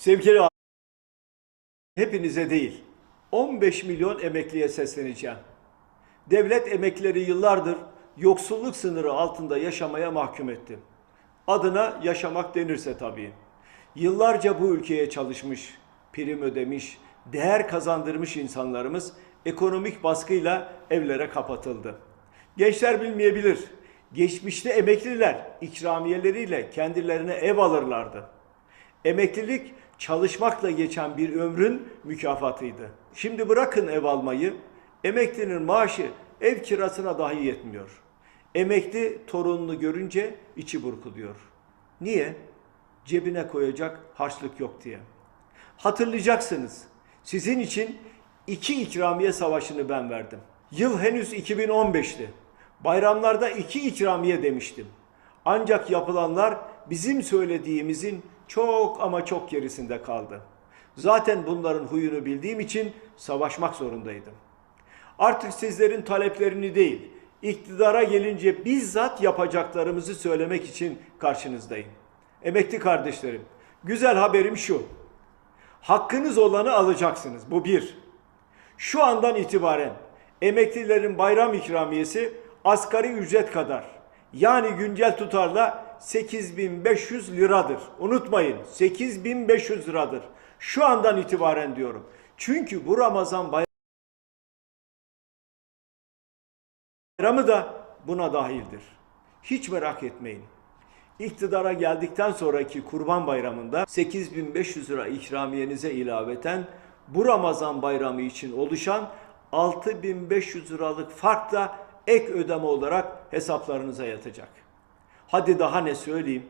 Sevgili hepinize değil, 15 milyon emekliye sesleneceğim. Devlet emeklileri yıllardır yoksulluk sınırı altında yaşamaya mahkum etti. Adına yaşamak denirse tabii. Yıllarca bu ülkeye çalışmış, prim ödemiş, değer kazandırmış insanlarımız ekonomik baskıyla evlere kapatıldı. Gençler bilmeyebilir. Geçmişte emekliler ikramiyeleriyle kendilerine ev alırlardı. Emeklilik çalışmakla geçen bir ömrün mükafatıydı. Şimdi bırakın ev almayı, emeklinin maaşı ev kirasına dahi yetmiyor. Emekli torununu görünce içi burkuluyor. Niye? Cebine koyacak harçlık yok diye. Hatırlayacaksınız. Sizin için iki ikramiye savaşını ben verdim. Yıl henüz 2015'ti. Bayramlarda iki ikramiye demiştim. Ancak yapılanlar bizim söylediğimizin çok ama çok gerisinde kaldı. Zaten bunların huyunu bildiğim için savaşmak zorundaydım. Artık sizlerin taleplerini değil, iktidara gelince bizzat yapacaklarımızı söylemek için karşınızdayım. Emekli kardeşlerim, güzel haberim şu. Hakkınız olanı alacaksınız. Bu bir. Şu andan itibaren emeklilerin bayram ikramiyesi asgari ücret kadar. Yani güncel tutarla 8500 liradır. Unutmayın 8500 liradır. Şu andan itibaren diyorum. Çünkü bu Ramazan bayramı da buna dahildir. Hiç merak etmeyin. İktidara geldikten sonraki Kurban Bayramı'nda 8500 lira ikramiyenize ilaveten bu Ramazan bayramı için oluşan 6500 liralık fark da ek ödeme olarak hesaplarınıza yatacak. Hadi daha ne söyleyeyim?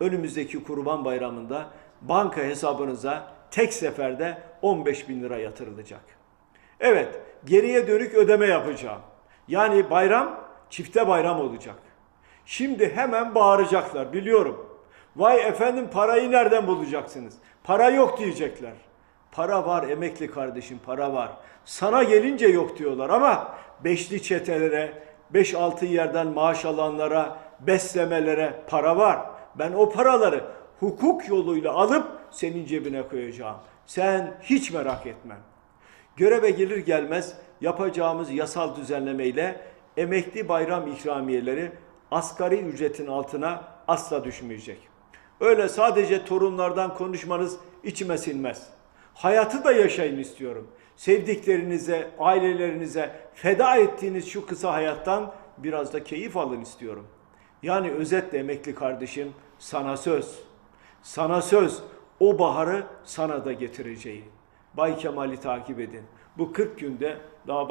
Önümüzdeki Kurban Bayramı'nda banka hesabınıza tek seferde 15 bin lira yatırılacak. Evet, geriye dönük ödeme yapacağım. Yani bayram çifte bayram olacak. Şimdi hemen bağıracaklar biliyorum. Vay efendim parayı nereden bulacaksınız? Para yok diyecekler. Para var emekli kardeşim para var. Sana gelince yok diyorlar ama beşli çetelere, 5-6 yerden maaş alanlara, beslemelere para var. Ben o paraları hukuk yoluyla alıp senin cebine koyacağım. Sen hiç merak etme. Göreve gelir gelmez yapacağımız yasal düzenlemeyle emekli bayram ikramiyeleri asgari ücretin altına asla düşmeyecek. Öyle sadece torunlardan konuşmanız içime sinmez. Hayatı da yaşayın istiyorum. Sevdiklerinize, ailelerinize feda ettiğiniz şu kısa hayattan biraz da keyif alın istiyorum. Yani özetle emekli kardeşim sana söz. Sana söz o baharı sana da getireceğim. Bay Kemal'i takip edin. Bu 40 günde daha